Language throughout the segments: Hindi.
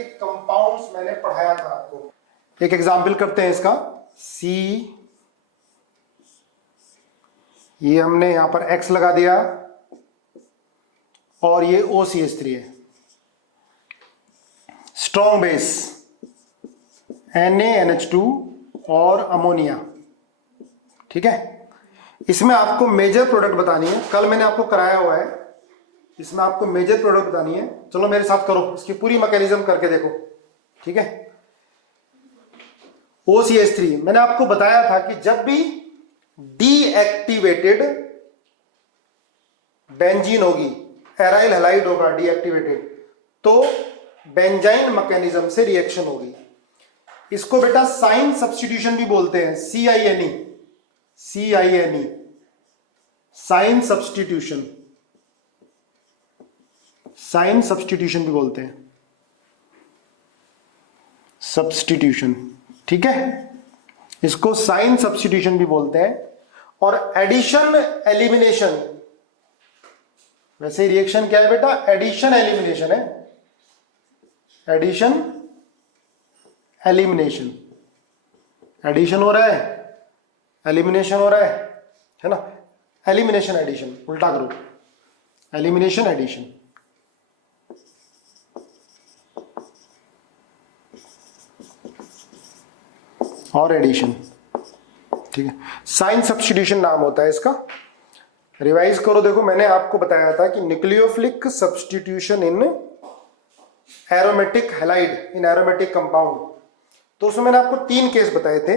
एरोमेटिक कंपाउंड्स मैंने पढ़ाया था आपको। एक एग्जाम्पल करते हैं इसका। सी, ये हमने यहां पर X लगा दिया और ये OCH3 है। स्ट्रॉन्ग बेस NaNH2 और अमोनिया, ठीक है। इसमें आपको मेजर प्रोडक्ट बतानी है, कल मैंने आपको कराया हुआ है। इसमें आपको मेजर प्रोडक्ट बतानी है। चलो मेरे साथ करो, इसकी पूरी मैकेनिज्म करके देखो, ठीक है। OCH3 मैंने आपको बताया था कि जब भी डीएक्टिवेटेड बेंजीन होगी, एराइल हैलाइड होगा डीएक्टिवेटेड, तो बेंजाइन मैकेनिज्म से रिएक्शन होगी। इसको बेटा साइन सब्स्टिट्यूशन भी बोलते हैं, CINE, cine substitution, cine substitution भी बोलते हैं, सब्स्टिट्यूशन, ठीक है। इसको साइन सब्स्टिट्यूशन भी बोलते हैं। और एडिशन एलिमिनेशन, वैसे रिएक्शन क्या है बेटा, एडिशन एलिमिनेशन है, एडिशन एलिमिनेशन, एडिशन हो रहा है, एलिमिनेशन हो रहा है ना। एलिमिनेशन एडिशन, उल्टा करो, एलिमिनेशन एडिशन। और एडिशन, ठीक है। साइन सब्स्टिट्यूशन नाम होता है इसका। रिवाइज करो, देखो मैंने आपको बताया था कि न्यूक्लियोफिलिक सब्स्टिट्यूशन इन एरोमेटिक हैलाइड, इन एरोमेटिक कंपाउंड। तो उसमें मैंने आपको 3 केस बताए थे।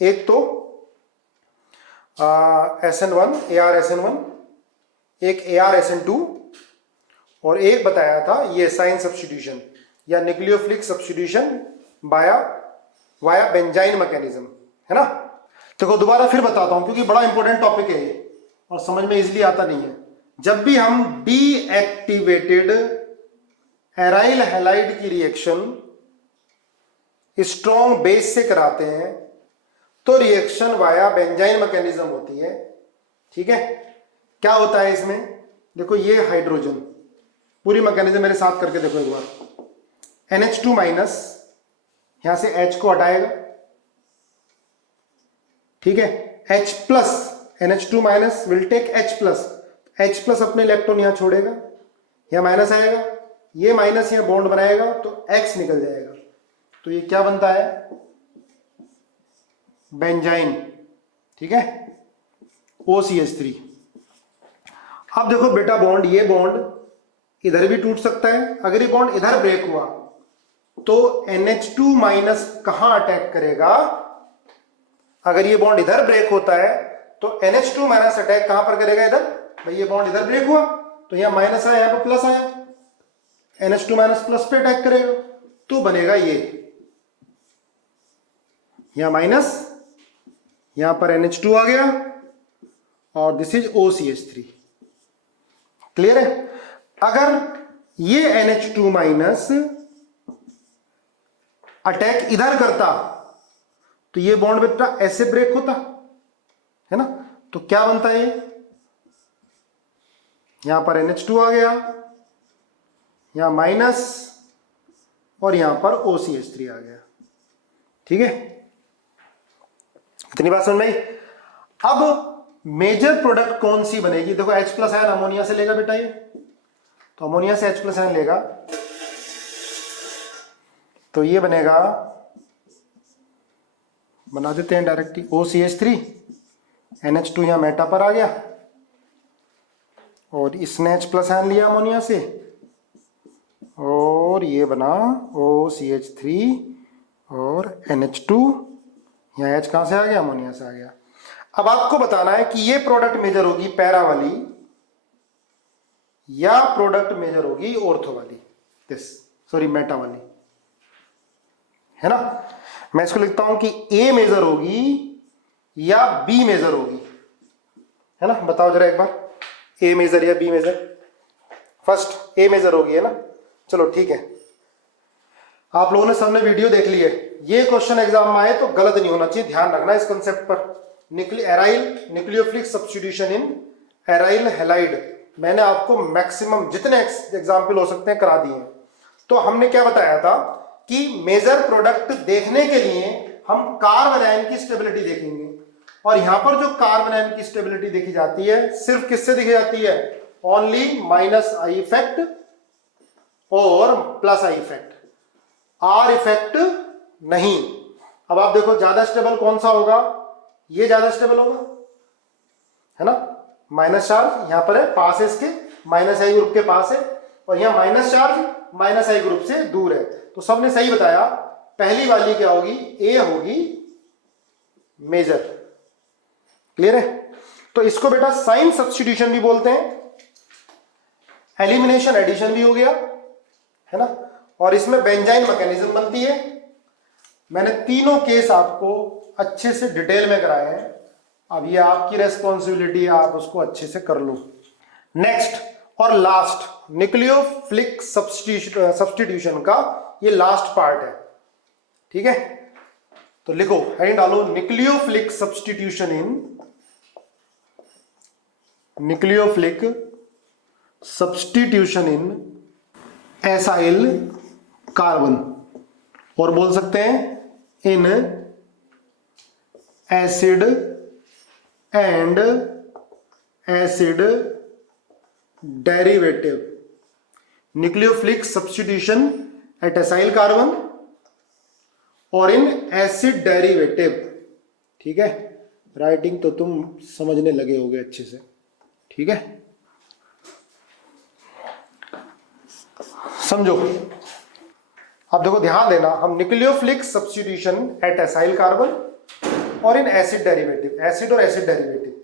एक तो SN1, ArSN1, एक ArSN2, और एक बताया था ये साइन सब्स्टिट्यूशन या nucleophilic substitution via benzene mechanism, है ना। देखो दोबारा फिर बताता हूं क्योंकि बड़ा इंपॉर्टेंट टॉपिक है ये और समझ में इजीली आता नहीं है। जब भी हम डीएक्टिवेटेड एराइल हैलाइड की रिएक्शन स्ट्रॉन्ग बेस से कराते हैं तो रिएक्शन वाया बेंजाइन मैकेनिज्म होती है, ठीक है। क्या होता है इसमें, देखो ये हाइड्रोजन, पूरी मैकेनिज्म मेरे साथ करके देखो एक बार। NH2 माइनस यहां से H को हटाएगा, ठीक है। H plus, NH2 minus will take H plus, H plus अपने इलेक्ट्रॉन यहां छोड़ेगा, यहां माइनस आएगा, ये माइनस यहां बॉन्ड बनाएगा तो X निकल जाएगा, तो ये क्या बनता है, बेंजाइन, ठीक है, OCH3। अब देखो बेटा बॉन्ड, ये बॉन्ड इधर भी टूट सकता है। अगर ये बॉन्ड इधर ब्रेक हुआ तो NH2 माइनस कहां अटैक करेगा, अगर ये बॉन्ड इधर ब्रेक होता है तो NH2 माइनस अटैक कहां पर करेगा, इधर। भाई ये बॉन्ड इधर ब्रेक हुआ तो यहां माइनस आया, यहां पर प्लस आया, NH2 माइनस प्लस पे अटैक करेगा तो बनेगा ये, यहां माइनस, यहां पर NH2 आ गया और दिस इज OCH3। क्लियर है। अगर ये NH2 माइनस अटैक इधर करता तो ये बॉन्ड बेटा ऐसे ब्रेक होता है ना, तो क्या बनता है, यहां पर NH2 आ गया, यहां माइनस और यहां पर OCH3 आ गया, ठीक है। इतनी बात समझ में आई। अब मेजर प्रोडक्ट कौन सी बनेगी, देखो H प्लस आयन अमोनिया से लेगा बेटा, ये तो अमोनिया से H प्लस आयन लेगा तो ये बनेगा, बना देते हैं डायरेक्टली, OCH3, NH2 यहां मेटा पर आ गया और इसने H प्लस आयन लिया अमोनिया से और ये बना OCH3 और NH2, यहां H कहां से आ गया, अमोनिया से आ गया। अब आपको बताना है कि ये प्रोडक्ट मेजर होगी पैरा वाली या प्रोडक्ट मेजर होगी ऑर्थो वाली, सॉरी मेटा वाली, है ना। मैं इसको लिखता हूं कि A मेजर होगी या B मेजर होगी, है ना। बताओ जरा एक बार, A मेजर या B major. First A major होगी, है ना। चलो ठीक है, आप लोगों ने सबने वीडियो देख ली है। ये क्वेश्चन एग्जाम में आए तो गलत नहीं होना चाहिए, ध्यान रखना इस कॉन्सेप्ट पर। न्यूक्लियोफिलिक सब्स्टिट्यूशन इन एराइल हैलाइड, मैंने आपको मैक्सिमम जितने एग्जाम्पल हो सकते हैं करा दिए हैं। तो हमने क्या बताया था कि मेजर प्रोडक्ट देखने के लिए हम कार्बन आयन की स्टेबिलिटी देखेंगे, और यहां पर जो कार्बन आयन की स्टेबिलिटी देखी जाती है सिर्फ किससे देखी जाती है, ओनली माइनस आई इफेक्ट और plus I effect, are effect नहीं। अब आप देखो ज्यादा स्टेबल कौन सा होगा, ये ज्यादा स्टेबल होगा, है ना, माइनस चार्ज यहां पर है, पास है इसके, माइनस आई ग्रुप के पास है, और यहां माइनस चार्ज माइनस आई ग्रुप से दूर है। तो सबने सही बताया, पहली वाली क्या होगी, ए होगी मेजर। क्लियर है? तो इसको बेटा साइन सब्स्टिट्यूशन भी बोलते हैं, एलिमिनेशन एडिशन भी हो गया, है ना, और इसमें बेंजाइन मैकेनिज्म बनती है। मैंने तीनों केस आपको अच्छे से डिटेल में कराए हैं, अब ये आपकी रेस्पॉन्सिबिलिटी है, आप उसको अच्छे से कर लो। नेक्स्ट और लास्ट, न्यूक्लियोफिलिक सब्स्टिट्यूशन का ये लास्ट पार्ट है, ठीक है। तो लिखो, हेडिंग डालो, nucleophilic substitution in, nucleophilic substitution in acyl carbon, और बोल सकते हैं in acid and acid derivative, nucleophilic substitution at acyl carbon और इन एसिड डेरिवेटिव। ठीक है, राइटिंग तो तुम समझने लगे होगे अच्छे से, ठीक है, समझो। अब देखो ध्यान देना, हम nucleophilic substitution at acyl carbon और इन एसिड डेरिवेटिव, एसिड और एसिड डेरिवेटिव,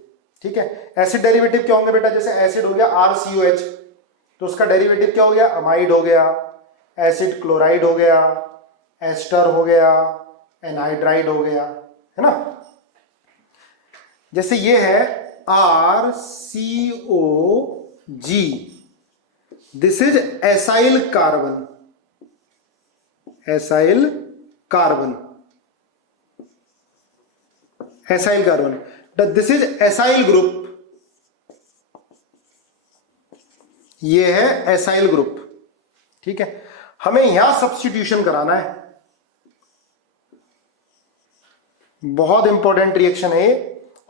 ठीक है। एसिड डेरिवेटिव क्या होंगे बेटा, जैसे एसिड हो गया RCOH, तो उसका डेरिवेटिव क्या हो गया, अमाइड हो गया, एसिड क्लोराइड हो गया, एस्टर हो गया, एनहाइड्राइड हो गया, है ना। जैसे ये है RCOG, this is acyl carbon, acyl carbon, acyl carbon, this is acyl group, ये है एसाइल ग्रुप, ठीक है। हमें यहां सब्स्टिट्यूशन कराना है, बहुत इंपॉर्टेंट रिएक्शन है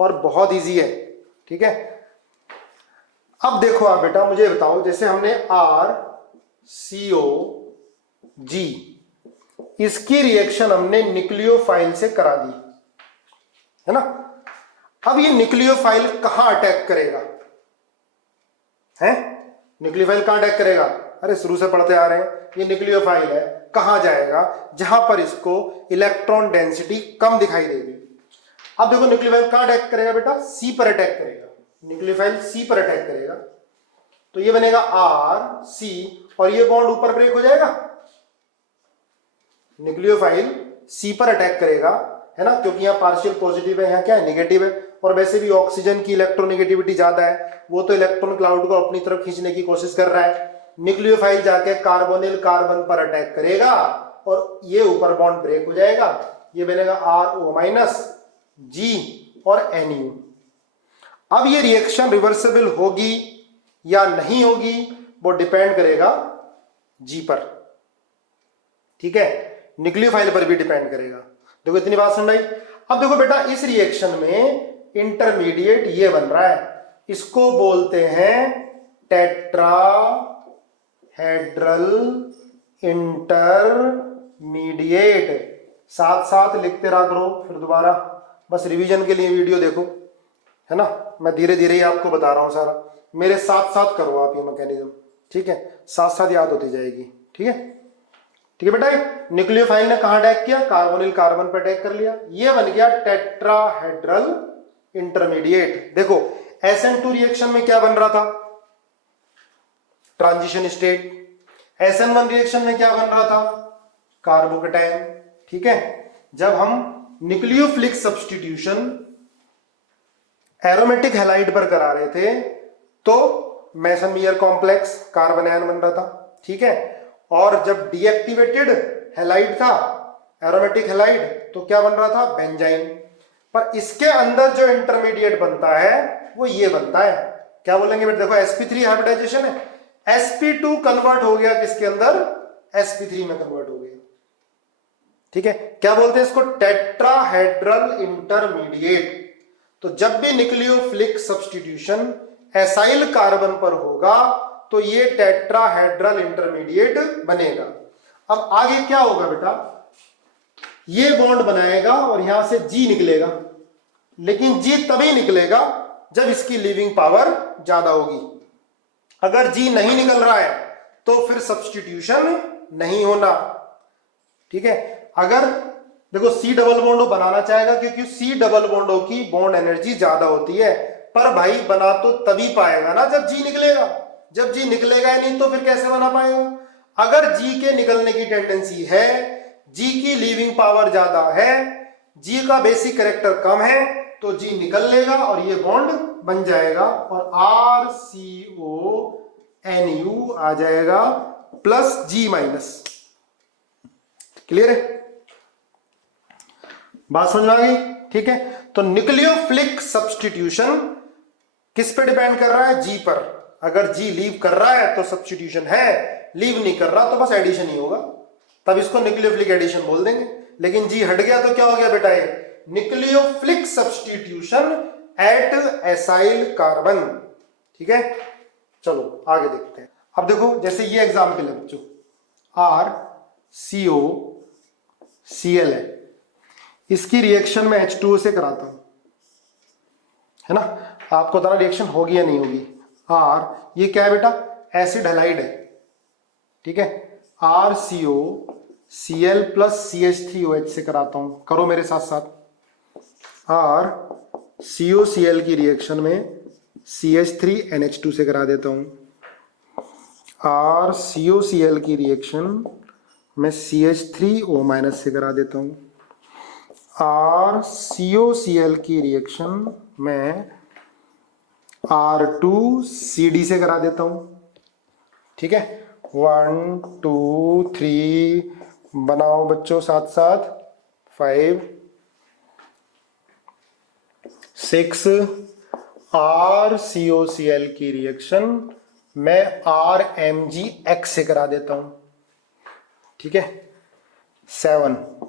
और बहुत इजी है, ठीक है। अब देखो आप बेटा मुझे बताओ, जैसे हमने RCOG इसकी रिएक्शन हमने न्यूक्लियोफाइल से करा दी, है ना। अब ये न्यूक्लियोफाइल कहां अटैक करेगा, है, न्यूक्लियोफाइल कहां अटैक करेगा, अरे शुरू से पढ़ते आ रहे हैं, ये न्यूक्लियोफाइल है, कहां जाएगा, जहां पर इसको इलेक्ट्रॉन डेंसिटी कम दिखाई देगी। अब देखो न्यूक्लियोफाइल कहां अटैक करेगा बेटा, C पर अटैक करेगा, न्यूक्लियोफाइल C पर अटैक करेगा, तो ये बनेगा RC और ये बॉन्ड ऊपर ब्रेक हो जाएगा, न्यूक्लियोफाइल C पर अटैक करेगा, है ना, क्योंकि यहाँ पार्शियल पॉजिटिव है, यहाँ क्या है, नेगेटिव है, और वैसे भी ऑक्सीजन की इलेक्ट्रोनेगेटिविटी ज्यादा है, वो तो इलेक्ट्रॉन क्लाउड को अपनी तरफ खींचने की कोशिश कर रहा है। न्यूक्लियोफाइल जाके कार्बोनिल कार्बन पर अटैक करेगा और ये ऊपर बॉन्ड ब्रेक हो जाएगा, ये बनेगा RO- G और NU। अब ये रिएक्शन रिवर्सिबल होगी या नहीं होगी वो डिपेंड करेगा G पर, ठीक है, न्यूक्लियोफाइल पर भी डिपेंड करेगा। देखो इतनी बात सुन रही। अब देखो बेटा इस रिएक्शन में इंटरमीडिएट ये बन रहा है, इसको बोलते हैं टेट्राहेड्रल इंटरमीडिएट। साथ साथ लिखते रहा करो, फिर दोबारा बस रिवीजन के लिए वीडियो देखो, है ना, मैं धीरे धीरे ही आपको बता रहा हूं सारा, मेरे साथ साथ करो आप ये मैकेनिज्म, ठीक है, साथ साथ याद होती जाएगी, ठीक है। ठीक है बेटा, न्यूक्लियोफाइल ने कहां अटैक किया, कार्बोनिल कार्बन पर अटैक कर लिया, ये बन गया टेट्राहेड्रल इंटरमीडिएट। देखो SN2 रिएक्शन में क्या बन रहा था, ट्रांजिशन स्टेट। SN1 रिएक्शन में क्या बन रहा था, कार्बोकेटायन, ठीक है। जब हम न्यूक्लियोफिलिक सब्स्टिट्यूशन एरोमेटिक हैलाइड पर करा रहे थे तो मेसन-मेयर कॉम्प्लेक्स कार्बन आयन बन रहा था, ठीक है, और जब डीएक्टिवेटेड हैलाइड था, एरोमेटिक हैलाइड, तो क्या बन रहा था, बेंजाइन। पर इसके अंदर जो इंटरमीडिएट बनता है वो ये बनता है, क्या बोलेंगे बेटा, देखो sp3 हाइब्रिडाइजेशन है, sp2 कन्वर्ट हो गया किसके अंदर, sp3 में कन्वर्ट हो गया। ठीक है, क्या बोलते हैं इसको? Tetrahedral intermediate. तो जब भी न्यूक्लियोफिलिक सब्स्टिट्यूशन एसाइल कार्बन पर होगा तो ये टेट्राहेड्रल इंटरमीडिएट बनेगा। अब आगे क्या होगा बेटा, ये बॉन्ड बनाएगा और यहां से G निकलेगा, लेकिन G तभी निकलेगा जब इसकी लीविंग पावर ज्यादा होगी। अगर G नहीं निकल रहा है तो फिर सब्स्टिट्यूशन नहीं होना। ठीक है, अगर देखो C डबल बॉन्ड बनाना चाहेगा क्योंकि C डबल बॉन्डों की बॉन्ड एनर्जी ज्यादा होती है, पर भाई बना तो तभी पाएगा ना जब G निकलेगा। जब G निकलेगा ही नहीं तो फिर कैसे बना पाएगा? अगर G के निकलने की टेंडेंसी है, G की लीविंग पावर ज्यादा है, G का बेसिक कैरेक्टर कम है, तो G निकल लेगा और ये बॉन्ड बन जाएगा और RCONU आ जाएगा प्लस G माइनस। क्लियर है? बात समझ में आ गई? ठीक है, तो न्यूक्लियोफिलिक सब्स्टिट्यूशन किस पे डिपेंड कर रहा है? G पर। अगर G लीव कर रहा है तो सब्स्टिट्यूशन है, लीव नहीं कर रहा तो बस एडिशन ही होगा, तब इसको न्यूक्लियोफिलिक एडिशन बोल देंगे। लेकिन G हट गया तो क्या हो गया बेटा? ये nucleophilic substitution at acyl carbon. ठीक है, चलो आगे देखते हैं। अब देखो जैसे ये एग्जाम्पल है बच्चों, RCOCl है, इसकी रिएक्शन में H2O से कराता हूं, है ना? आपको बताना रिएक्शन होगी या नहीं होगी। ये क्या है बेटा? एसिड हैलाइड है। ठीक है, RCOCl प्लस CH3OH से कराता हूं, करो मेरे साथ साथ। RCOCl की रिएक्शन में CH3NH2 से करा देता हूं। RCOCl की रिएक्शन में CH3O- से करा देता हूं। RCOCl की रिएक्शन में R2CD से करा देता हूं। ठीक है, 1 2 3 बनाओ बच्चों साथ साथ, 5 6। RCOCl की रिएक्शन मैं RMgX से करा देता हूं। ठीक है, 7।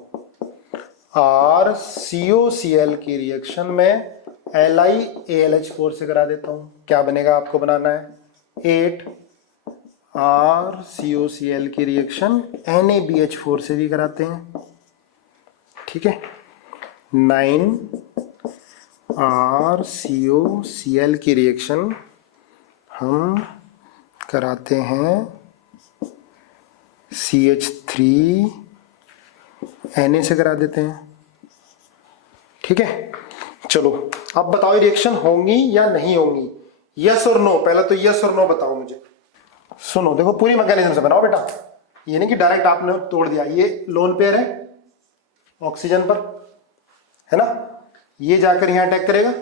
RCOCl की रिएक्शन में LiAlH4 से करा देता हूं। क्या बनेगा आपको बनाना है? 8। RCOCl की रिएक्शन NaBH4 से भी कराते हैं। ठीक है, 9। RCOCl की रिएक्शन हम कराते हैं CH3Na से करा देते हैं। ठीक है, चलो अब बताओ ये रिएक्शन होंगी या नहीं होंगी, यस और नो। पहले तो यस और नो बताओ मुझे। सुनो, देखो पूरी मैकेनिज्म से बनाओ बेटा, ये नहीं कि डायरेक्ट आपने तोड़ दिया। ये लोन पेयर है ऑक्सीजन पर, है ना? ये जाकर यहां अटैक करेगा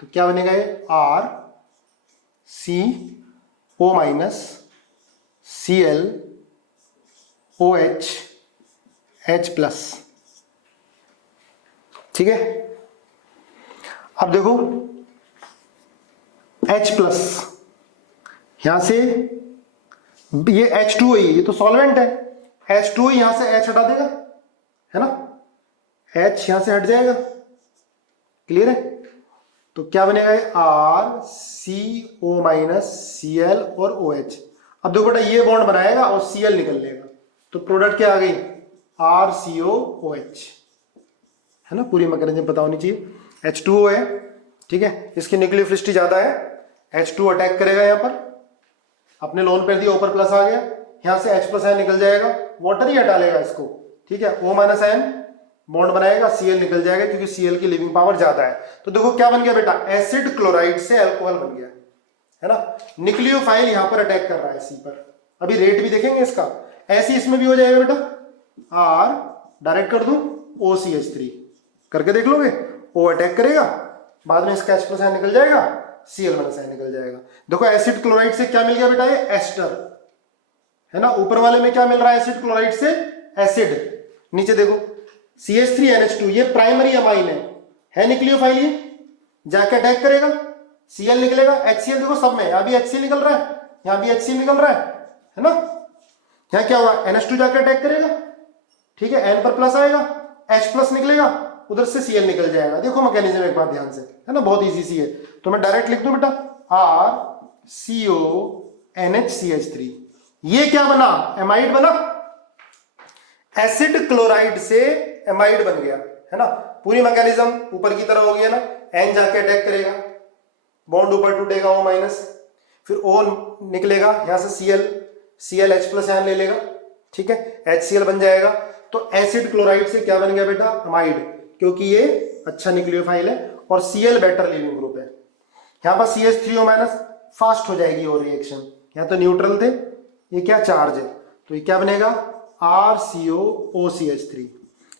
तो क्या बनेगा? ये RCO- ClOH H+। ठीक है, अब देखो H+, यहां से ये H2O है, ये तो सॉल्वेंट है। H2O यहां से H हटा देगा, है ना? H यहां से हट जाएगा। क्लियर है? तो क्या बनेगा? RCO- Cl और OH। अब देखो बेटा, ये बॉन्ड बनाएगा और Cl निकल लेगा, तो प्रोडक्ट क्या आ गई? RCOOH, है ना? पूरी मैकेनिज्म पता होनी चाहिए। H2O है, ठीक है, इसकी न्यूक्लियोफिलिसिटी ज्यादा है। H2 अटैक करेगा यहां पर, अपने लोन पेयर दिया, ऊपर प्लस आ गया, यहां से H+N निकल जाएगा, वाटर ही हटा लेगा इसको। ठीक है, O-N बॉन्ड बनाएगा, Cl निकल जाएगा क्योंकि Cl की लिविंग पावर ज्यादा है। तो देखो क्या बन गया बेटा? एसिड क्लोराइड से अल्कोहल बन गया, है ना? न्यूक्लियोफाइल यहां पर अटैक कर रहा है C पर। अभी रेट भी देखेंगे इसका। ऐसे इसमें भी हो जाएगा बेटा, R डायरेक्ट कर दूं OCH3 करके देख लोगे। O अटैक करेगा, बाद में इसका H+N निकल जाएगा, Cl- निकल जाएगा। देखो एसिड क्लोराइड से क्या मिल गया बेटा? ये एस्टर, है ना? ऊपर वाले में क्या मिल रहा है? एसिड क्लोराइड से एसिड। नीचे देखो CH3NH2, ये प्राइमरी अमाइन है न्यूक्लियोफाइल, ये जाके अटैक करेगा, Cl निकलेगा, HCl देखो सब में, यहां भी HCl निकल रहा है, यहां भी HCl निकल रहा है ना? यहां क्या हुआ, NH2 जाकर अटैक करेगा, ठीक है, N पर प्लस आएगा, H प्लस निकलेगा, उधर से Cl निकल जाएगा। देखो मैकेनिज्म एक बार ध्यान से, है ना, बहुत इजी सी है। तो मैं डायरेक्ट लिख दूं बेटा RCONHCH3। ये क्या बना, एमाइड बना, एसिड क्लोराइड से एमाइड बन गया, है ना। पूरी मैकेनिज्म ऊपर की तरह हो गया ना, N जाके अटैक करेगा, बॉन्ड ऊपर टूटेगा O माइनस, फिर O निकलेगा यहां से Cl H प्लस यहां ले लेगा, ठीक है, HCl बन जाएगा। तो एसिड क्लोराइड से क्या बन गया बेटा, अमाइड, क्योंकि ये अच्छा न्यूक्लियोफाइल है और Cl बेटर लीविंग ग्रुप है। यहां पर CH3O माइनस फास्ट हो जाएगी और रिएक्शन, यहां तो न्यूट्रल थे, ये क्या चार्ज है, तो ये क्या बनेगा RCOOCH3।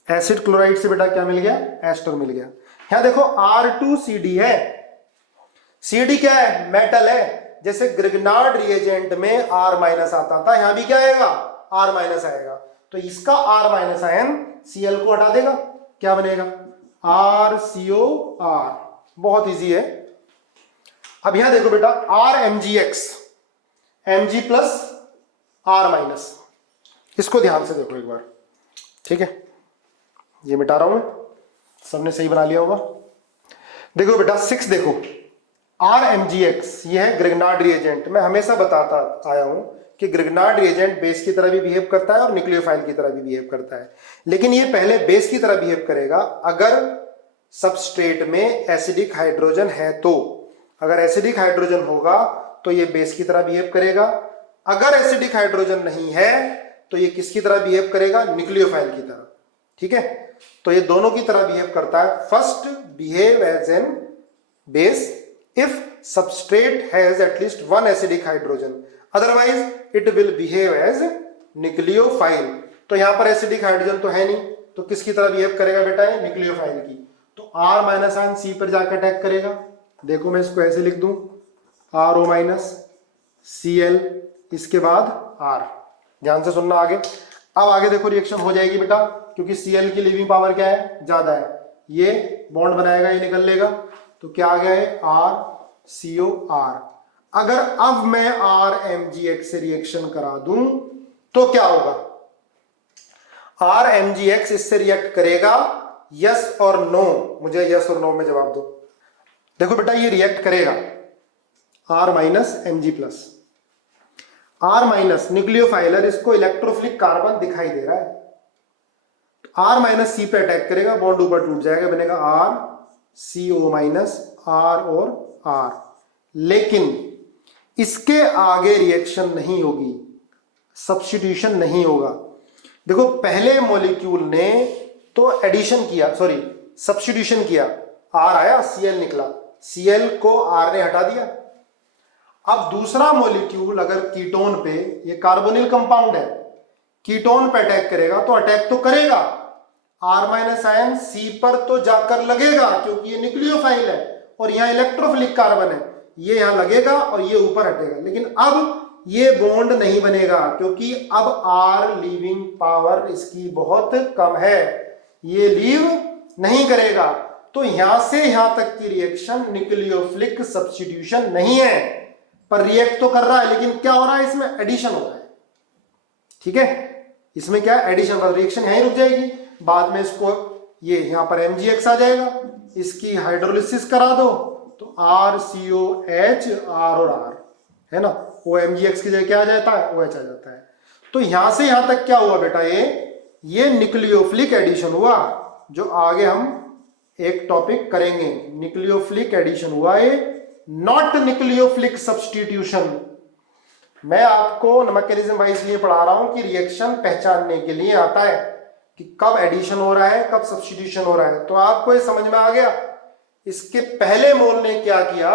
एसिड क्लोराइड से बेटा क्या मिल गया, एस्टर मिल गया। यहां देखो R2CD है, CD क्या है, मेटल है। जैसे ग्रिग्नार्ड रिएजेंट में R माइनस आता था, यहां भी क्या आएगा, R माइनस आएगा। तो इसका R माइनस आयन Cl को हटा देगा, क्या बनेगा RCOR। बहुत इजी है। अब यहां देखो बेटा RMgX, Mg plus R minus, इसको ध्यान से देखो एक बार, ठीक है, ये मिटा रहा हूं मैं, सबने सही बना लिया होगा। देखो बेटा 6 देखो, RMgX ये है ग्रिग्नार्ड रिएजेंट। मैं हमेशा बताता आया हूं कि ग्रिग्नार्ड रिएजेंट बेस की तरह भी बिहेव करता है और न्यूक्लियोफाइल की तरह भी बिहेव करता है, लेकिन ये पहले बेस की तरह बिहेव करेगा अगर सबस्ट्रेट में एसिडिक हाइड्रोजन है तो। अगर एसिडिक हाइड्रोजन होगा तो ये बेस की तरह बिहेव करेगा, अगर एसिडिक हाइड्रोजन नहीं है तो ये किसकी तरह बिहेव करेगा, न्यूक्लियोफाइल की तरह, ठीक है। तो ये दोनों की तरह बिहेव करता है। First behave as an base if substrate has at least one acidic hydrogen, otherwise it will behave as nucleophile। तो यहां पर एसिडिक हाइड्रोजन तो है नहीं, तो किसकी तरह बिहेव करेगा बेटा, है न्यूक्लियोफाइल की। तो R माइनस आयन C पर जाकर अटैक करेगा। देखो मैं इसको ऐसे लिख दूं, RO माइनस Cl, इसके बाद R। ध्यान से सुनना आगे। अब आगे देखो रिएक्शन हो जाएगी बेटा, क्योंकि Cl की लिविंग पावर क्या है, ज्यादा है, ये बॉन्ड बनाएगा, ये निकल लेगा, तो क्या आ गया है RCOR। अगर अब मैं RMgX से रिएक्शन करा दूं तो क्या होगा, RMgX इससे रिएक्ट करेगा, यस और नो, मुझे यस और नो में जवाब दो। देखो बेटा ये रिएक्ट करेगा R minus Mg plus, R minus nucleophile, इसको इलेक्ट्रोफिलिक कार्बन दिखाई दे रहा है, R माइनस C पे अटैक करेगा, बॉन्ड ऊपर टूट जाएगा, बनेगा RCO माइनस R और R। लेकिन इसके आगे रिएक्शन नहीं होगी, सब्स्टिट्यूशन नहीं होगा। देखो पहले मॉलिक्यूल ने तो एडिशन किया, सॉरी सब्स्टिट्यूशन किया, R आया Cl निकला, Cl को R ने हटा दिया। अब दूसरा मॉलिक्यूल अगर कीटोन पे, ये कार्बोनिल कंपाउंड है, कीटोन पे अटैक करेगा तो अटैक तो करेगा, R माइनस आयन C पर तो जाकर लगेगा क्योंकि ये न्यूक्लियोफाइल है और यहां इलेक्ट्रोफिलिक कार्बन है, ये यहां लगेगा और ये ऊपर हटेगा। लेकिन अब ये बॉन्ड नहीं बनेगा क्योंकि अब R लीविंग पावर इसकी बहुत कम है, ये लीव नहीं करेगा। तो यहां से यहां तक की रिएक्शन न्यूक्लियोफिलिक सब्स्टिट्यूशन नहीं है, पर रिएक्ट तो कर रहा है, लेकिन क्या हो रहा है, इसमें एडिशन हो रहा है, ठीक है, इसमें क्या एडिशन हो रहा है, रिएक्शन यहीं रुक जाएगी। बाद में इसको ये यहां पर MgX आ जाएगा, इसकी हाइड्रोलिसिस करा दो तो RCOH R और R है ना, वो MgX की जगह क्या आ जाता है, OH आ जाता है। तो यहां से यहां तक क्या हुआ बेटा, ये न्यूक्लियोफिलिक एडिशन हुआ, जो आगे हम एक टॉपिक करेंगे, न्यूक्लियोफिलिक एडिशन हुआ, ये नॉट न्यूक्लियोफिलिक सब्स्टिट्यूशन। मैं आपको मैकेनिज्म वाइज लिए पढ़ा रहा हूं कि रिएक्शन पहचानने के लिए आता है कि कब एडिशन हो रहा है, कब सब्स्टिट्यूशन हो रहा है। तो आपको ये समझ में आ गया। इसके पहले मोल ने क्या किया,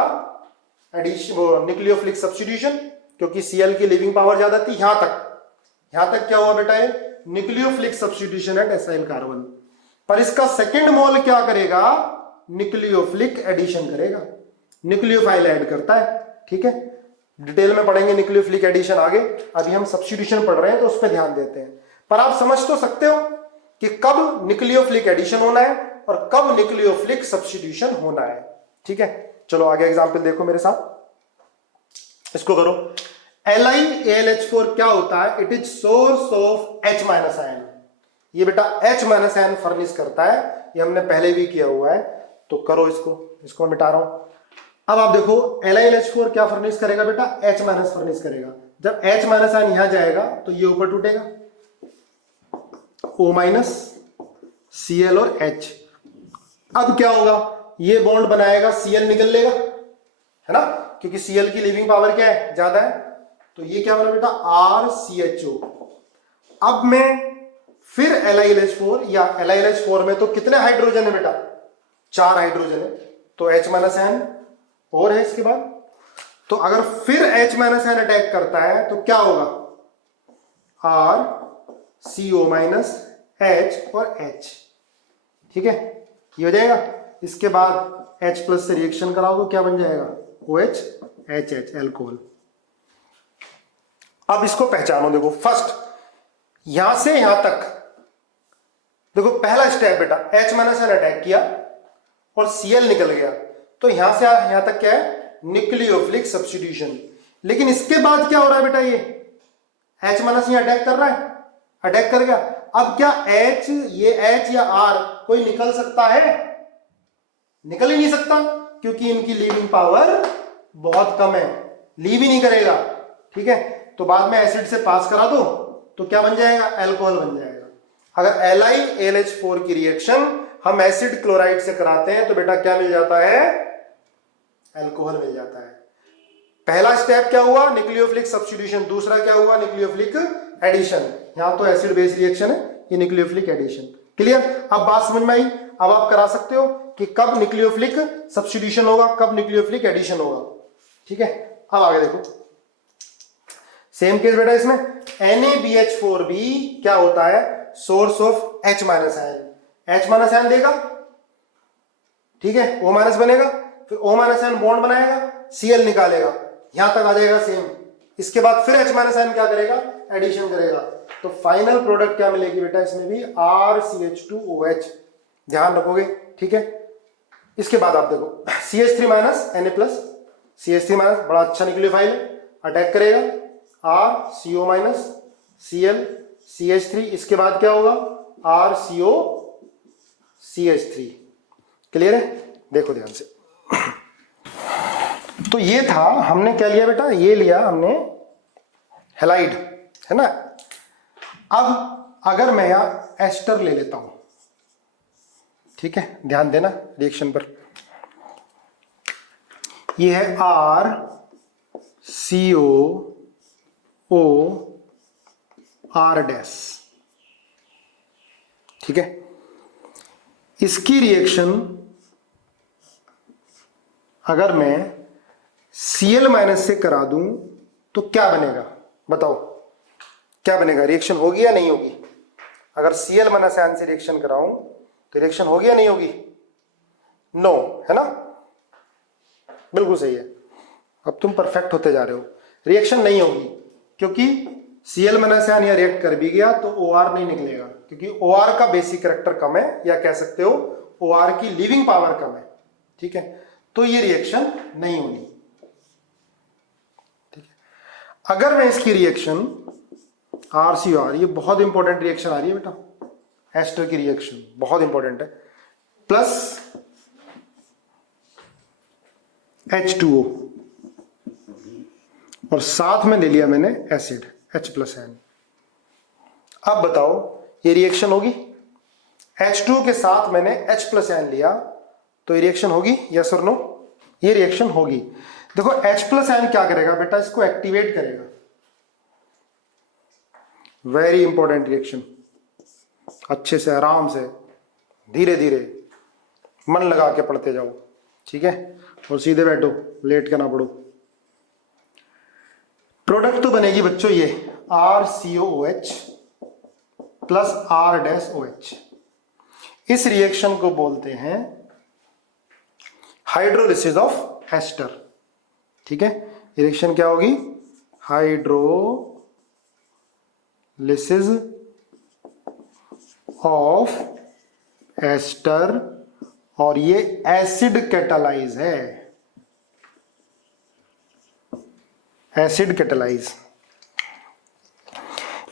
एडिशन, न्यूक्लियोफिलिक सब्स्टिट्यूशन, क्योंकि Cl की लिविंग पावर ज्यादा थी। यहां तक क्या हुआ बेटा, ये nucleophilic substitution at acyl carbon. पर इसका सेकंड मोल क्या करेगा, न्यूक्लियोफिलिक एडिशन करेगा, न्यूक्लियोफाइल ऐड करता है, ठीक है। डिटेल में पढ़ेंगे न्यूक्लियोफिलिक एडिशन आगे, अभी हम सब्स्टिट्यूशन पढ़ रहे हैं तो उस पर ध्यान देते हैं। पर आप समझ तो सकते हो कि कब न्यूक्लियोफिलिक एडिशन होना है और कब न्यूक्लियोफिलिक सब्स्टिट्यूशन होना है, ठीक है। चलो आगे एग्जांपल देखो मेरे साथ, इसको करो। LiAlH4 क्या होता है? It is source of H minus ion. ये बेटा H माइनस आयन फर्निश करता है, ये हमने पहले भी किया हुआ है, तो करो इसको मिटा रहा हूं। अब आप देखो LiLH4 क्या फर्निश करेगा बेटा? H माइनस फर्निश करेगा। जब H माइनस आयन यहां जाएगा तो ये ऊपर टूटेगा, O माइनस Cl और H। अब क्या होगा? ये बॉन्ड बनाएगा, Cl निकल लेगा, है ना, क्योंकि Cl की लिविंग पावर क्या है? ज्यादा है। तो ये क्या बना बेटा? RCHO। अब मैं फिर LiLH4 या LiLH4 में तो कितने हाइड्रोजन है बेटा? 4 हाइड्रोजन है, तो H माइनस आयन और है इसके बाद। तो अगर फिर H माइनस आयन अटैक करता है तो क्या होगा? RCO माइनस H और H, ठीक है, ये हो जाएगा। इसके बाद H प्लस से रिएक्शन कराओगे, क्या बन जाएगा? OH HH, alcohol. अब इसको पहचानो, देखो फर्स्ट यहां से यहां तक देखो, पहला स्टेप बेटा H माइनस आयन अटैक किया और Cl निकल गया, तो यहां से यहां तक क्या है? Nucleophilic substitution. लेकिन इसके बाद क्या हो रहा है बेटा? ये H माइनस यहां अटैक कर रहा है, अटैक कर गया। अब क्या H, ये H या R कोई निकल सकता है? निकल ही नहीं सकता, क्योंकि इनकी लीविंग पावर बहुत कम है, लीव ही नहीं करेगा, ठीक है। तो बाद में एसिड से पास करा दो तो क्या बन जाएगा? एल्कोहल बन जाएगा। अगर LiAlH4 की रिएक्शन हम एसिड क्लोराइड से कराते हैं तो बेटा क्या मिल जाता है? एल्कोहल मिल जाता है। पहला स्टेप क्या हुआ? Nucleophilic substitution. दूसरा क्या हुआ? Nucleophilic addition. यहां तो एसिड बेस रिएक्शन है, ये न्यूक्लियोफिलिक एडिशन। क्लियर? अब बात समझ में आई। अब आप करा सकते हो कि कब न्यूक्लियोफिलिक सब्स्टिट्यूशन होगा, कब न्यूक्लियोफिलिक एडिशन होगा, ठीक है। अब आगे देखो, सेम केस बेटा इसमें NaBH4 भी क्या होता है? Source of H minus ion. H minus ion देगा, ठीक है, O माइनस बनेगा, फिर O माइनस आयन बॉन्ड बनाएगा, Cl निकालेगा, यहां तक आ जाएगा सेम। इसके बाद फिर H माइनस आयन क्या करेगा? एडिशन करेगा। तो फाइनल प्रोडक्ट क्या मिलेगी बेटा? इसमें भी RCH2OH, ध्यान रखोगे, ठीक है। इसके बाद आप देखो CH3 minus Na plus, CH3 minus बड़ा अच्छा न्यूक्लियोफाइल है, अटैक करेगा, RCO माइनस Cl CH3। इसके बाद क्या होगा? RCO CH3। क्लियर है? देखो ध्यान से। तो ये था, हमने क्या लिया बेटा? ये लिया हमने हैलाइड, है ना। अब अगर मैं यहां एस्टर ले लेता हूं, ठीक है, ध्यान देना रिएक्शन पर। ये है RCO O R डैश, ठीक है। इसकी रिएक्शन अगर मैं Cl माइनस से करा दूं तो क्या बनेगा? बताओ क्या बनेगा? रिएक्शन होगी या नहीं होगी? अगर Cl माइनस आयन से रिएक्शन कराऊं तो रिएक्शन होगी या नहीं होगी? नो, है ना, बिल्कुल सही है। अब तुम परफेक्ट होते जा रहे हो। रिएक्शन नहीं होगी क्योंकि Cl माइनस आयन यहां रिएक्ट कर भी गया तो OR नहीं निकलेगा, क्योंकि OR का बेसिक कैरेक्टर कम है, या कह सकते हो OR की लिविंग पावर कम है, ठीक है। तो ये रिएक्शन नहीं होनी, ठीक है। अगर मैं इसकी रिएक्शन RCOR, ये बहुत इंपॉर्टेंट रिएक्शन आ रही है बेटा, एस्टर की रिएक्शन बहुत इंपॉर्टेंट है, प्लस H2O और साथ में ले लिया मैंने एसिड H प्लस आयन। अब बताओ ये रिएक्शन होगी? H2O के साथ मैंने H प्लस आयन लिया तो ये रिएक्शन होगी? यस और नो? ये रिएक्शन होगी। देखो H प्लस आयन क्या करेगा बेटा? इसको एक्टिवेट करेगा। वेरी इंपॉर्टेंट रिएक्शन, अच्छे से आराम से धीरे धीरे मन लगा के पढ़ते जाओ, ठीक है, और सीधे बैठो, लेट के ना पढ़ो। प्रोडक्ट तो बनेगी बच्चों ये RCOOH plus R dash OH। इस रिएक्शन को बोलते हैं हाइड्रोलिसिस ऑफ एस्टर, ठीक है। रिएक्शन क्या होगी? हाइड्रोलिसिस ऑफ एस्टर, और ये एसिड कैटालाइज है, एसिड कैटेलाइज।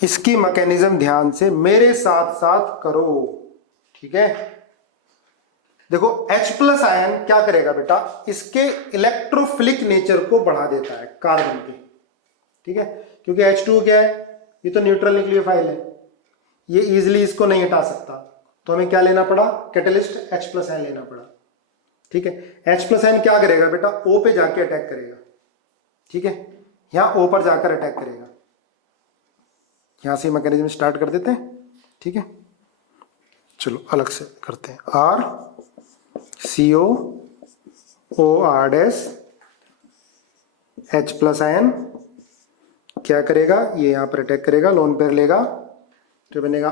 इसकी मैकेनिज्म ध्यान से मेरे साथ साथ करो, ठीक है। देखो H+ आयन क्या करेगा बेटा, इसके इलेक्ट्रोफिलिक नेचर को बढ़ा देता है कार्बन के, ठीक है, क्योंकि H2 क्या है, ये तो न्यूट्रल न्यूक्लियोफाइल है, ये इजीली इसको नहीं हटा सकता, तो हमें क्या लेना पड़ा, कैटलिस्ट H+ आयन लेना पड़ा, ठीक है। H+ आयन क्या करेगा बेटा, O पे जाके अटैक करेगा, ठीक है, यहां O पर जाकर अटैक करेगा। यहां से मैकेनिज्म स्टार्ट कर देते हैं, ठीक है। चलो अलग से करते हैं, RCOOR H+ आयन क्या करेगा, ये यहां पर अटैक करेगा, लोन पेयर लेगा, तो बनेगा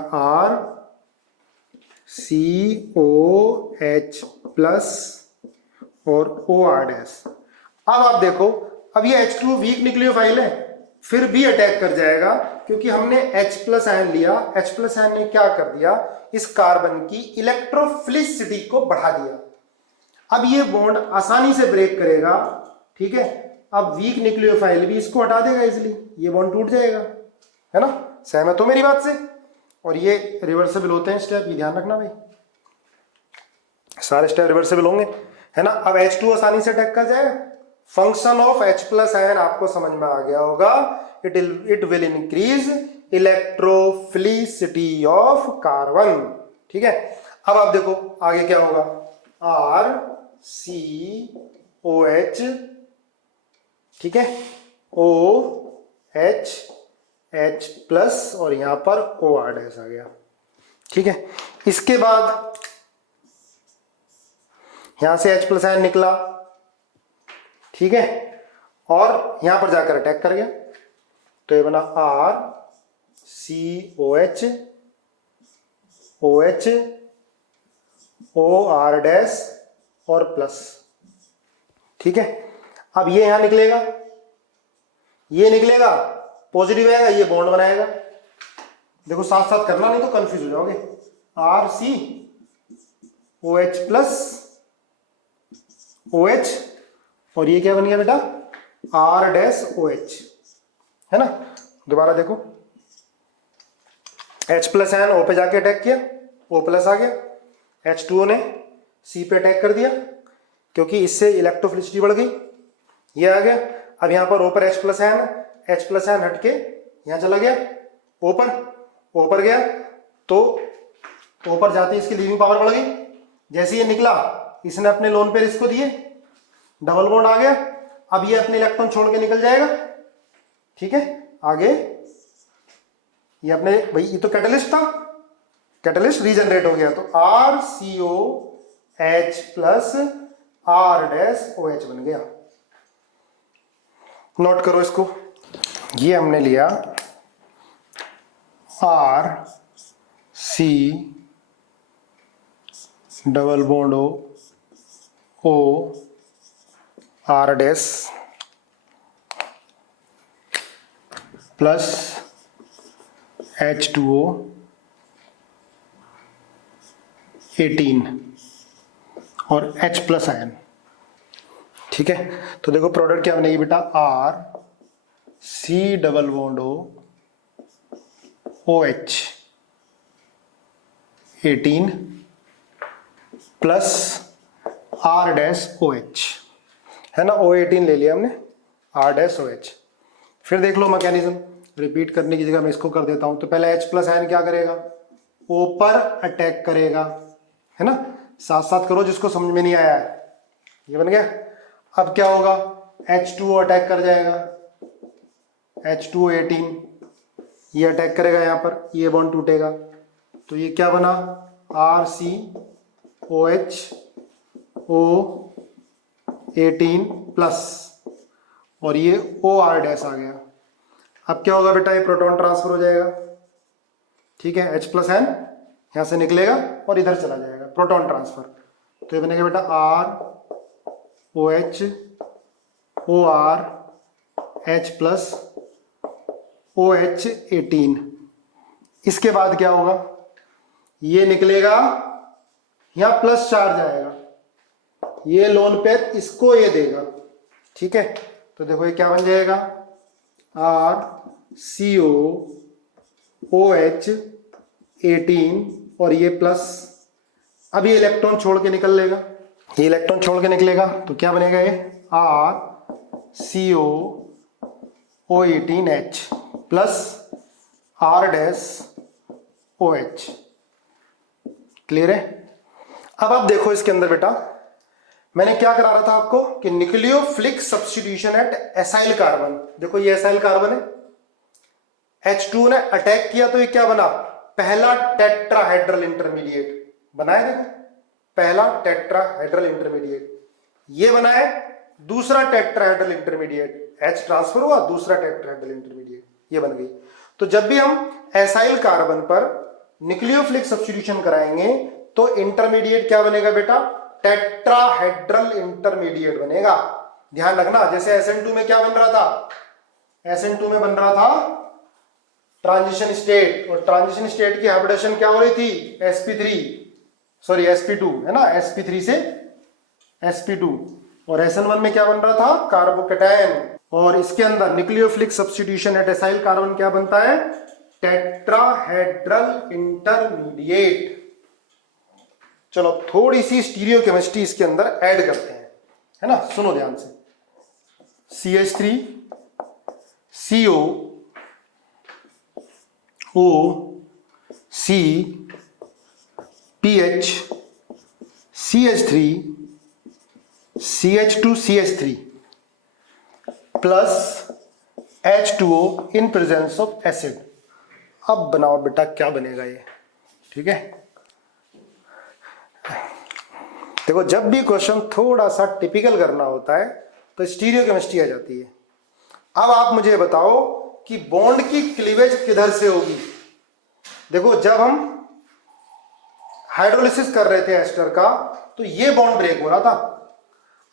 RCOH+ और OR'। अब आप देखो, अब ये H2 वीक न्यूक्लियोफाइल है, फिर भी अटैक कर जाएगा, क्योंकि हमने H+ आयन लिया, H+ आयन ने क्या कर दिया, इस कार्बन की इलेक्ट्रोफिलिसिटी को बढ़ा दिया। अब ये बॉन्ड आसानी से ब्रेक करेगा, ठीक है। अब वीक न्यूक्लियोफाइल भी इसको हटा देगा इजीली, ये बॉन्ड टूट जाएगा, है ना, सहमत हो मेरी बात से। और ये रिवर्सिबल होते हैं स्टेप, ये ध्यान रखना भाई, सारे स्टेप रिवर्सिबल होंगे, है ना। अब H2 आसानी से अटैक कर जाएगा। फंक्शन ऑफ H+ आयन आपको समझ में आ गया होगा, it will increase electrophilicity of carbon, ठीक है। अब आप देखो आगे क्या होगा, RCOH, ठीक है, OH+ और यहां पर OR' आ गया, ठीक है। इसके बाद यहां से H+ आयन निकला, ठीक है, और यहां पर जाकर अटैक कर गया, तो ये बना RCOH OH OR' और प्लस, ठीक है। अब ये यहां निकलेगा, ये निकलेगा, पॉजिटिव आएगा, ये बॉन्ड बनाएगा, देखो साथ साथ करना नहीं तो कंफ्यूज हो जाओगे। RCOH+ OH और ये क्या बन गया बेटा, R'OH, है ना। दोबारा देखो, H+ आयन O पे जाके अटैक किया, O+ आ गया, H2O ने C पे अटैक कर दिया, क्योंकि इससे इलेक्ट्रोफिलिसिटी बढ़ गई, ये आ गया। अब यहां पर O पर H+ आयन, H+ आयन हटके यहां चला गया, O पर गया, तो O पर जाते इसकी लीविंग पावर बढ़ गई। जैसे ये निकला, इसने अपने लोन पेयर इसको दिए, डबल बॉन्ड आ गया, अब ये अपने इलेक्ट्रॉन छोड़ के निकल जाएगा, ठीक है। आगे ये अपने, भाई ये तो कैटलिस्ट था, कैटलिस्ट रीजनरेट हो गया, तो RCOH+ R'OH बन गया। नोट करो इसको, ये हमने लिया RC double bond O R' plus H2O 18 और H+ आयन, ठीक है। तो देखो प्रोडक्ट क्या बनेगी बेटा, RC double bond OH 18 plus R'OH, है ना, O18 ले लिया हमने, R'OH। फिर देख लो मैकेनिज्म, रिपीट करने की जगह मैं इसको कर देता हूं। तो पहले H+ आयन क्या करेगा, O पर अटैक करेगा, है ना, साथ साथ करो जिसको समझ में नहीं आया है, ये बन गया। अब क्या होगा, H2O अटैक कर जाएगा, H2O 18, ये अटैक करेगा यहां पर, ये बॉन्ड टूटेगा, तो ये क्या बना, RCOH O 18 प्लस, और ये OR' आ गया। अब क्या होगा बेटा, ये प्रोटॉन ट्रांसफर हो जाएगा, ठीक है, H+ आयन यहां से निकलेगा और इधर चला जाएगा, प्रोटॉन ट्रांसफर, तो ये बनेगा बेटा ROH OR H+ OH 18। इसके बाद क्या होगा, ये निकलेगा, यहां प्लस चार्ज आएगा, ये लोन पेयर इसको ये देगा, ठीक है। तो देखो ये क्या बन जाएगा, RCOOH18 और ये प्लस। अब ये इलेक्ट्रॉन छोड़ के निकल लेगा, ये इलेक्ट्रॉन छोड़ के निकलेगा तो क्या बनेगा ये RCOO18H प्लस R-OH। क्लियर है? अब आप देखो इसके अंदर बेटा, मैंने क्या करा रहा था आपको कि nucleophilic substitution at acyl carbon. देखो ये एसाइल कार्बन है, H2 ने अटैक किया तो ये क्या बना, पहला टेट्राहेड्रल इंटरमीडिएट बनाया। देखो पहला टेट्राहेड्रल इंटरमीडिएट ये बना है, दूसरा टेट्राहेड्रल इंटरमीडिएट H ट्रांसफर हुआ, दूसरा टेट्राहेड्रल इंटरमीडिएट ये बन गई। तो जब भी हम एसाइल कार्बन पर न्यूक्लियोफिलिक सब्स्टिट्यूशन कराएंगे तो इंटरमीडिएट क्या बनेगा बेटा, टेट्राहेड्रल इंटरमीडिएट बनेगा। ध्यान रखना, जैसे SN2 में क्या बन रहा था, SN2 में बन रहा था ट्रांजिशन स्टेट, और ट्रांजिशन स्टेट की हाइब्रिडेशन क्या हो रही थी, sp2 है ना, sp3 से sp2। और SN1 में क्या बन रहा था, कार्बोकेटायन। और इसके अंदर nucleophilic substitution at acyl carbon क्या बनता है, टेट्राहेड्रल इंटरमीडिएट। चलो थोड़ी सी स्टीरियो केमिस्ट्री इसके अंदर ऐड करते हैं, है ना, सुनो ध्यान से। CH3 CO O C PH CH3 CH2 CH3 plus H2O in presence of acid. अब बनाओ बेटा क्या बनेगा ये, ठीक है। देखो जब भी क्वेश्चन थोड़ा सा टिपिकल करना होता है तो स्टीरियो केमिस्ट्री आ जाती है। अब आप मुझे बताओ कि बॉन्ड की क्लीवेज किधर से होगी। देखो जब हम हाइड्रोलिसिस कर रहे थे एस्टर का तो ये बॉन्ड ब्रेक हो रहा था।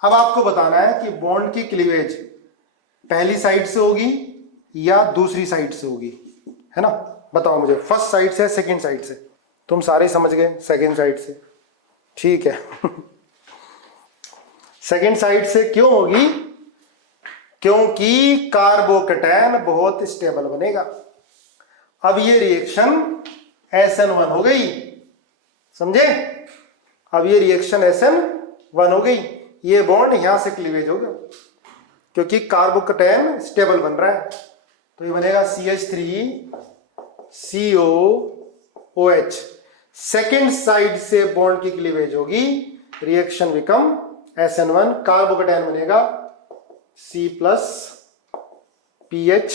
अब आपको बताना है कि बॉन्ड की क्लीवेज पहली साइड से होगी या दूसरी साइड से होगी, है ना। बताओ मुझे, फर्स्ट साइड से, सेकंड साइड से। तुम सारे समझ गए, सेकंड साइड से, ठीक है। सेकंड साइड से क्यों होगी, क्योंकि कार्बोकेटायन बहुत स्टेबल बनेगा। अब ये रिएक्शन SN1 हो गई, समझे। अब ये रिएक्शन SN1 हो गई, ये बॉन्ड यहां से क्लीवेज होगा क्योंकि कार्बोकेटायन स्टेबल बन रहा है। तो ये बनेगा CH3COOH। सेकेंड साइड से बॉन्ड की क्लीवेज होगी, रिएक्शन बिकम SN1, कार्बोकेटायन बनेगा C प्लस PH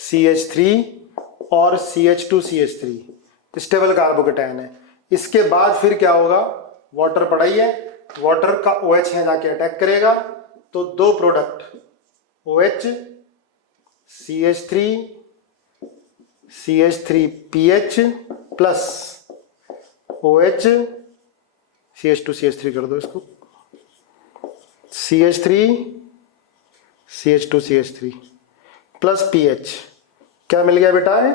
CH3 और CH2 CH3 स्टेबल कार्बोकेटायन है। इसके बाद फिर क्या होगा, वाटर पड़ा ही है, वाटर का OH यहाँ जाके अटैक करेगा तो दो product OH CH3PH plus OH CH2 CH3 कर दो इसको, CH2 CH3 प्लस PH। क्या मिल गया बेटा, है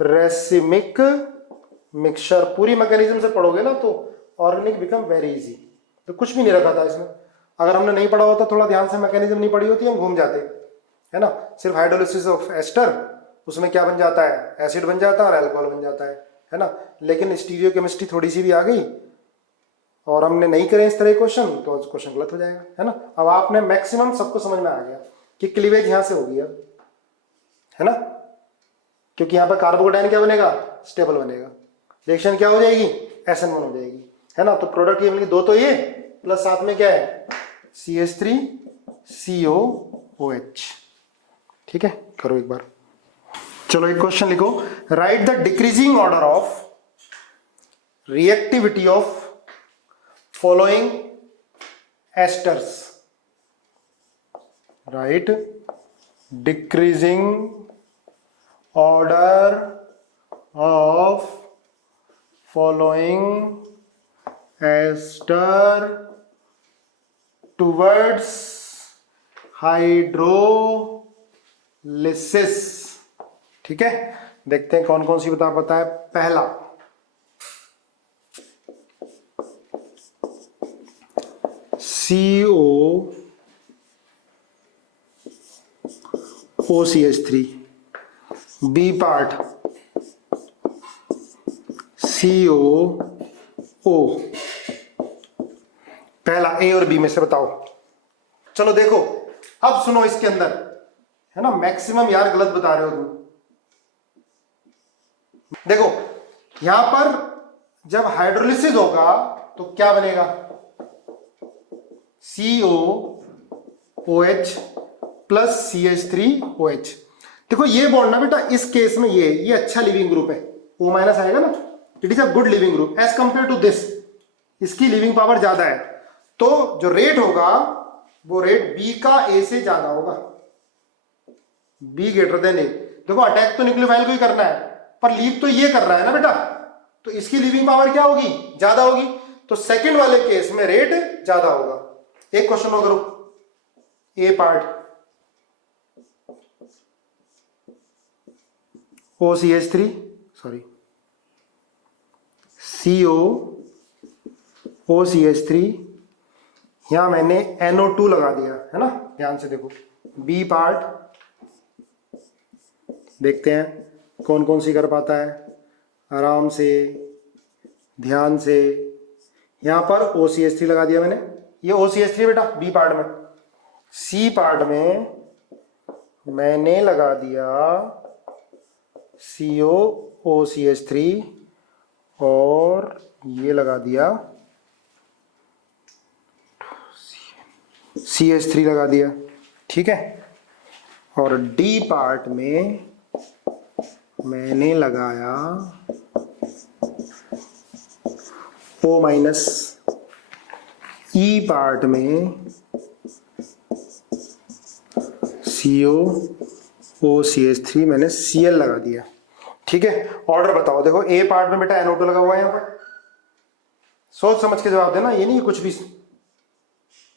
रेसिमिक मिक्सचर। पूरी मैकेनिज्म से पढ़ोगे ना तो ऑर्गेनिक बिकम वेरी इजी। तो कुछ भी नहीं रखा था इसमें, अगर हमने नहीं पढ़ा होता, थोड़ा ध्यान से मैकेनिज्म नहीं पढ़ी होती, हम घूम जाते, है ना। सिर्फ हाइड्रोलिसिस ऑफ एस्टर, उसमें क्या बन जाता है, एसिड बन जाता है और अल्कोहल बन जाता है ना। लेकिन स्टीरियो केमिस्ट्री थोड़ी सी भी आ गई और हमने नहीं करे इस तरह क्वेश्चन तो क्वेश्चन गलत हो जाएगा, है ना। अब आपने मैक्सिमम सबको समझ में आ गया कि क्लीवेज यहां से होगी अब, है ना, क्योंकि यहां पर कार्बोकेटायन क्या बनेगा, स्टेबल बनेगा। रिएक्शन क्या हो जाएगी, SN1 हो जाएगी, है ना। तो प्रोडक्ट ये मिलेगी, दो तो ये प्लस साथ में क्या है CH3COOH, ठीक है। करो एक बार, चलो एक क्वेश्चन लिखो। Write the decreasing order of reactivity of following esters. Write decreasing order of following ester towards hydrolysis, ठीक है। देखते हैं कौन कौन सी पता है। पहला CO OCH3, B part COO। पहला ए और बी में से बताओ। चलो देखो, अब सुनो इसके अंदर, है ना, मैक्सिमम यार गलत बता रहे हो तुम। देखो यहां पर जब हाइड्रोलिसिस होगा तो क्या बनेगा, COOH प्लस CH3OH। देखो ये बॉन्ड ना बेटा, इस केस में ये अच्छा लिविंग ग्रुप है, O माइनस आएगा ना, it is a good leaving group as compare to this, इसकी लिविंग पावर ज्यादा है, तो जो रेट होगा वो रेट बी का ए से ज्यादा होगा, बी ग्रेटर देन ए। देखो अटैक तो न्यूक्लियोफाइल को ही करना है, पर लीव तो ये कर रहा है ना बेटा, तो इसकी लिविंग पावर क्या होगी, ज्यादा होगी, तो सेकंड वाले केस में रेट ज्यादा होगा। एक क्वेश्चन और करो, ए पार्ट OCH3 सॉरी COOCH3, यहां मैंने NO2 लगा दिया है ना, ध्यान से देखो। बी पार्ट देखते हैं कौन कौन सी कर पाता है, आराम से ध्यान से। यहां पर OCH3 लगा दिया मैंने, ये OCH3 बेटा बी पार्ट में। सी पार्ट में मैंने लगा दिया COOCH3 और ये लगा दिया CH3 लगा दिया, ठीक है। और डी पार्ट में मैंने लगाया O माइनस, ई पार्ट में COOCH3 मैंने Cl लगा दिया, ठीक है। ऑर्डर बताओ, देखो ए पार्ट में बेटा NO2 लगा हुआ है, यहां पर सोच समझ के जवाब देना, ये नहीं कुछ भी।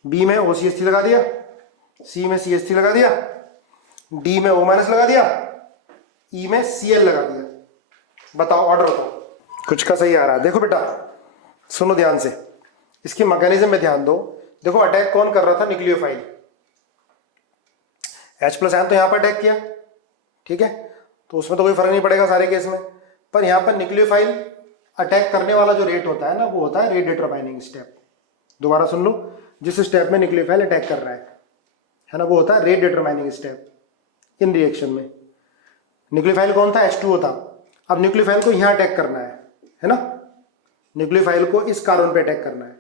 बी में OCH3 लगा दिया, सी में CH3 लगा दिया, डी में O माइनस लगा दिया, ई में Cl लगा दिया। बताओ ऑर्डर बताओ, कुछ का सही आ रहा है। देखो बेटा सुनो ध्यान से, इसकी मैकेनिज्म में ध्यान दो। देखो अटैक कौन कर रहा था, न्यूक्लियोफाइल, H प्लस आयन तो यहां पर अटैक किया, ठीक है, तो उसमें तो कोई फर्क नहीं पड़ेगा सारे केस में, पर यहां पर न्यूक्लियोफाइल अटैक करने वाला जो रेट होता है ना, वो होता है रेट डिटरमाइनिंग स्टेप। दोबारा सुन लो, जिस स्टेप में न्यूक्लियोफाइल अटैक कर रहा है ना, वो होता है rate determining step in reaction में। न्यूक्लियोफाइल कौन था, H2O था। अब न्यूक्लियोफाइल को यहां अटैक करना है ना, न्यूक्लियोफाइल को इस कार्बन पे अटैक करना है।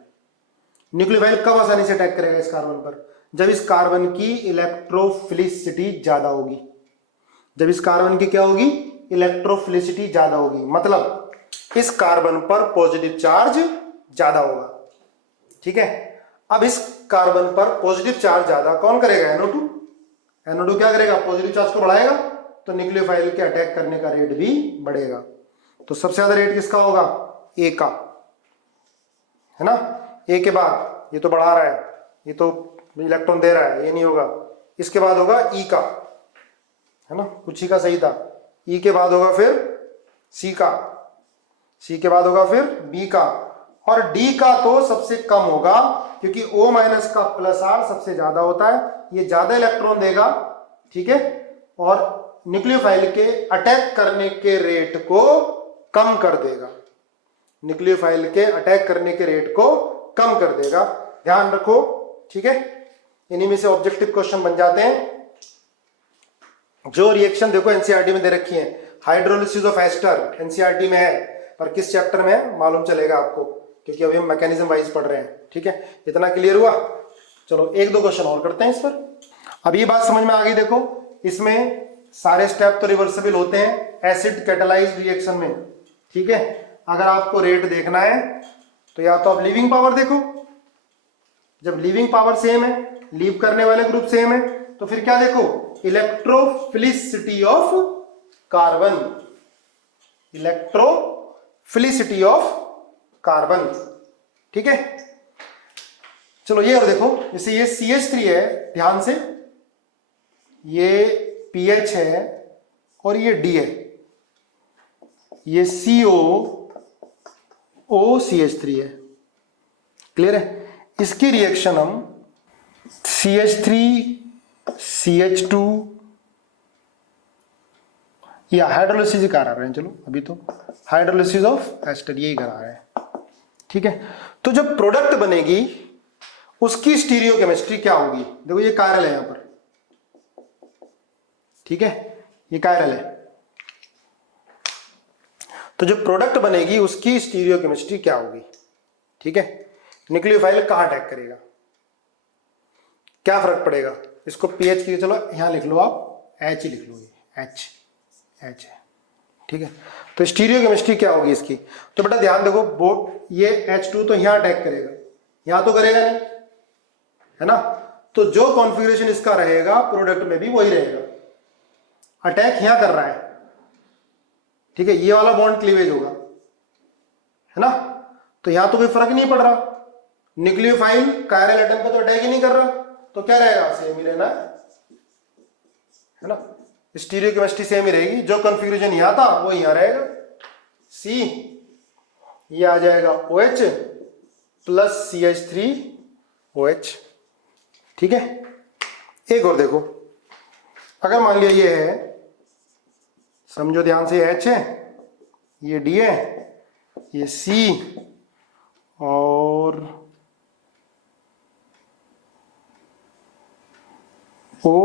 न्यूक्लियोफाइल कब आसानी से अटैक करेगा इस कार्बन पर, जब इस कार्बन की इलेक्ट्रोफिलिसिटी ज्यादा होगी। जब इस कार्बन की क्या होगी, इलेक्ट्रोफिलिसिटी ज्यादा होगी, मतलब इस कार्बन पर पॉजिटिव चार्ज ज्यादा होगा, ठीक है। अब इस कार्बन पर पॉजिटिव चार्ज ज्यादा कौन करेगा, NO2। NO2 क्या करेगा, पॉजिटिव चार्ज को बढ़ाएगा, तो न्यूक्लियोफाइल के अटैक करने का रेट भी बढ़ेगा। तो सबसे ज्यादा रेट किसका होगा, ए का, है ना। ए के बाद ये तो बढ़ा रहा है, ये तो इलेक्ट्रॉन दे रहा है, ये नहीं होगा। इसके बाद होगा ई का, है ना, कुछ ही का सही था। ई के बाद होगा फिर सी का, सी के बाद होगा फिर बी का, और डी का तो सबसे कम होगा, क्योंकि O माइनस का प्लस R सबसे ज्यादा होता है, ये ज्यादा इलेक्ट्रॉन देगा, ठीक है, और न्यूक्लियोफाइल के अटैक करने के रेट को कम कर देगा, न्यूक्लियोफाइल के अटैक करने के रेट को कम कर देगा। ध्यान रखो, ठीक है। इन्हीं में से ऑब्जेक्टिव क्वेश्चन बन जाते हैं। जो रिएक्शन देखो एनसीईआरटी में दे रखी है, हाइड्रोलिसिस ऑफ एस्टर एनसीईआरटी में है, पर किस चैप्टर में है मालूम चलेगा आपको, क्योंकि अभी हम मैकेनिज्म वाइज पढ़ रहे हैं, ठीक है। इतना क्लियर हुआ। चलो एक दो क्वेश्चन और करते हैं इस पर। अब ये बात समझ में आ गई, देखो इसमें सारे स्टेप तो रिवर्सिबल होते हैं एसिड कैटालाइज्ड रिएक्शन में, ठीक है। अगर आपको रेट देखना है तो या तो आप लीविंग पावर देखो, जब लीविंग पावर सेम है, लीव करने वाले ग्रुप सेम है, तो फिर क्या देखो, electrophilicity of carbon, electrophilicity of carbon, ठीक है। चलो ये और देखो, जैसे ये CH3 है, ध्यान से, ये PH है और ये D है, ये COOCH3 है, क्लियर है। इसकी रिएक्शन हम CH3 CH2 या हाइड्रोलिसिस ही करा रहे हैं, चलो अभी तो हाइड्रोलिसिस ऑफ एस्टर यही करा रहे हैं, ठीक है। तो जब प्रोडक्ट बनेगी उसकी स्टीरियोकेमिस्ट्री क्या होगी, देखो ये कायरल है यहां पर, ठीक है, ये कायरल है। तो जो प्रोडक्ट बनेगी उसकी स्टीरियोकेमिस्ट्री क्या होगी, ठीक है। न्यूक्लियोफाइल कहां अटैक करेगा, क्या फर्क पड़ेगा, इसको पीएच की, चलो यहां लिख लो आप, एच ही लिख लो, एच एच है, ठीक है। तो स्टीरियोकेमिस्ट्री क्या होगी इसकी, तो बेटा ध्यान देखो, वो ये H2 तो यहां अटैक करेगा, यहां तो करेगा नहीं, है ना। तो जो कॉन्फ़िगरेशन इसका रहेगा प्रोडक्ट में भी वही रहेगा, अटैक यहां कर रहा है, ठीक है, ये वाला बॉन्ड क्लीवेज होगा, है ना। तो यहां तो कोई फर्क नहीं पड़ रहा, न्यूक्लियोफाइल कायरल एटम पर तो अटैक ही नहीं कर रहा, तो क्या रहेगा, सेम ही रहना है ना, स्टीरियोकेमिस्ट्री सेम ही रहेगी, जो कॉन्फ़िगरेशन यहां था वो यहां रहेगा, सी ये आ जाएगा OH प्लस CH3OH, ठीक है। एक और देखो, अगर मान लिया ये है, समझो ध्यान से, H है, ये D है, ये C और O,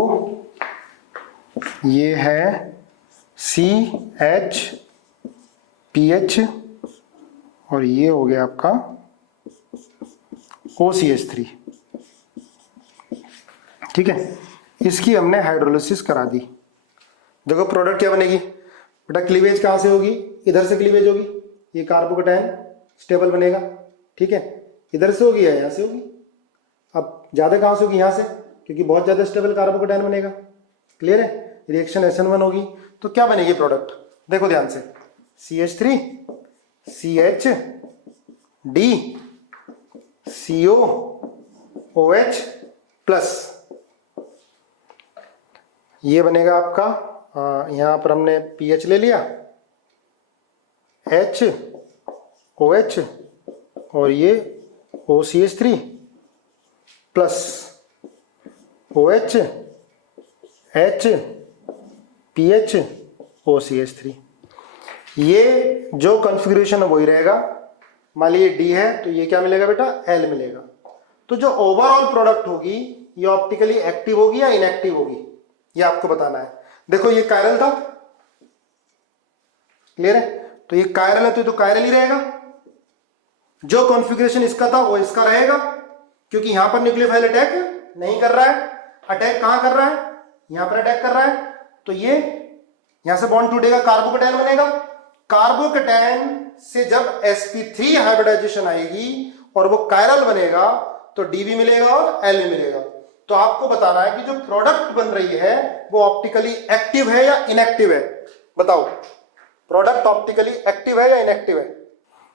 ये है CH PH और ये हो गया आपका OCH3, ठीक है। इसकी हमने हाइड्रोलिसिस करा दी, देखो प्रोडक्ट क्या बनेगी बेटा, क्लीवेज कहां से होगी, इधर से क्लीवेज होगी, ये कार्बोकेटायन स्टेबल बनेगा, ठीक है, इधर से होगी या यहां से होगी, अब ज्यादा कहां से होगी, यहां से, क्योंकि बहुत ज्यादा स्टेबल कार्बोकेटायन बनेगा, क्लियर है। रिएक्शन SN1 होगी, तो क्या बनेगी प्रोडक्ट, देखो ध्यान से, CH3 CH D CO OH plus, ये बनेगा आपका, यहां पर हमने पीएच ले लिया, H OH और ये OCH3 plus OH H PH OCH3, ये जो कॉन्फ़िगरेशन है वही रहेगा। मान लीजिए D है तो ये क्या मिलेगा बेटा, L मिलेगा। तो जो ओवरऑल प्रोडक्ट होगी ये ऑप्टिकली एक्टिव होगी या इनएक्टिव होगी, ये आपको बताना है। देखो ये कायरल था, क्लियर है, तो ये कायरल है तो कायरल ही रहेगा, जो कॉन्फ़िगरेशन इसका था वो इसका रहेगा, क्योंकि यहां पर न्यूक्लियोफाइल अटैक नहीं कर रहा है, अटैक कहां कर रहा है, यहां पर अटैक कर रहा है, तो ये यहां से बॉन्ड टूटेगा, कार्बोकेटायन बनेगा, कार्बोकेटायन से जब sp3 हाइब्रिडाइजेशन आएगी और वो कायरल बनेगा तो D भी मिलेगा और L भी मिलेगा। तो आपको बताना है कि जो प्रोडक्ट बन रही है वो ऑप्टिकली एक्टिव है या इनएक्टिव है, बताओ, प्रोडक्ट ऑप्टिकली एक्टिव है या इनएक्टिव है।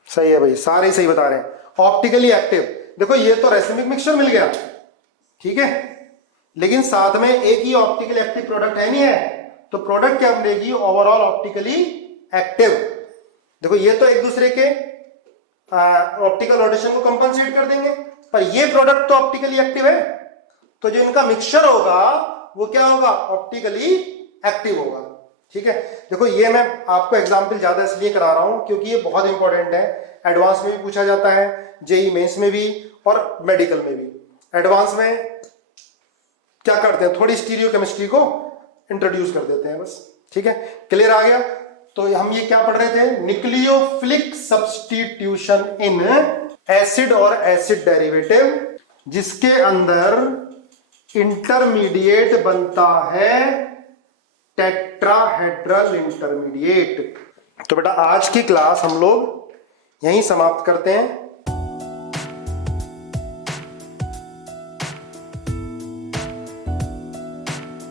सही है भाई, सारे सही बता रहे हैं, ऑप्टिकली एक्टिव। देखो ये तो रेसिमिक मिक्सचर मिल गया, ठीक है, लेकिन साथ में एक ही ऑप्टिकली एक्टिव प्रोडक्ट है नहीं है, तो प्रोडक्ट क्या बनेगी, ओवरऑल ऑप्टिकली एक्टिव। देखो ये तो एक दूसरे के ऑप्टिकल रोटेशन को कंपनसेट कर देंगे, पर ये प्रोडक्ट तो ऑप्टिकली एक्टिव है, तो जो इनका मिक्सचर होगा वो क्या होगा, ऑप्टिकली एक्टिव होगा, ठीक है। देखो ये मैं आपको एग्जांपल ज्यादा इसलिए करा रहा हूं क्योंकि ये बहुत इंपॉर्टेंट है, एडवांस में भी पूछा जाता है, जेई मेंस में भी और मेडिकल में भी। एडवांस में क्या करते हैं, थोड़ी स्टीरियोकेमिस्ट्री को इंट्रोड्यूस कर देते हैं बस, ठीक है, क्लियर आ गया। तो हम ये क्या पढ़ रहे थे, न्यूक्लियोफिलिक सब्स्टिट्यूशन इन एसिड और एसिड डेरिवेटिव, जिसके अंदर इंटरमीडिएट बनता है टेट्राहेड्रल इंटरमीडिएट। तो बेटा आज की क्लास हम लोग यहीं समाप्त करते हैं।